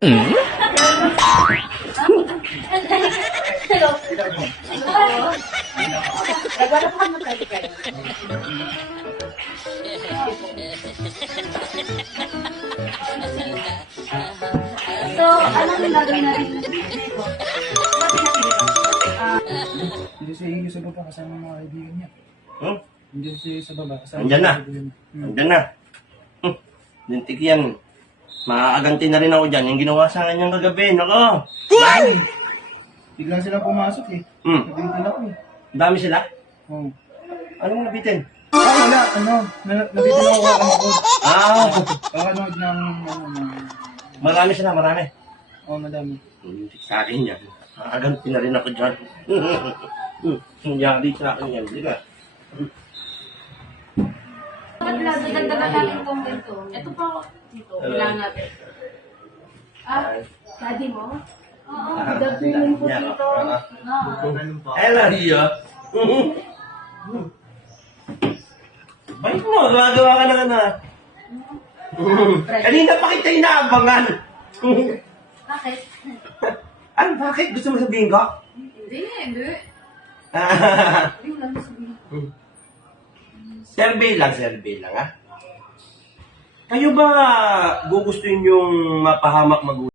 So, anong gagawin natin dito? Hindi siya yung sa baba kasama ng mga kaibigan niya. Hmm? Hindi siya sa baba kasama Andyan na. mga kaibigan niya. Andyan na. Lintik yan. Makakaganti na rin ako dyan. Yung ginawa sa kanyang kagabi. Nako! Bigla sila pumasok eh. Hmm. Nabitin ako eh. Dami sila? Oh. Ano mo nabitin? Wala, nabitin ako kakanood. Ah! Kakanood ng, Marami sila, marami. madami. Sa akin yan. Makakaganti na rin ako dyan. Yari sa akin yan. Di ba? Dagdagan natin itong ganito. Ito pa dito. Kailangan natin. Daddy mo? Oo, dagdagan po dito. Hello, Rio. Balik mo, gumagawa ka na ka na. Kanina pa kita inaabangan. Bakit? Ano, bakit? Gusto mo sabihin ko? Hindi. Hindi mo lang sabihin. Survey lang ha. Kayo ba gugustuhin yung mapahamak magulang?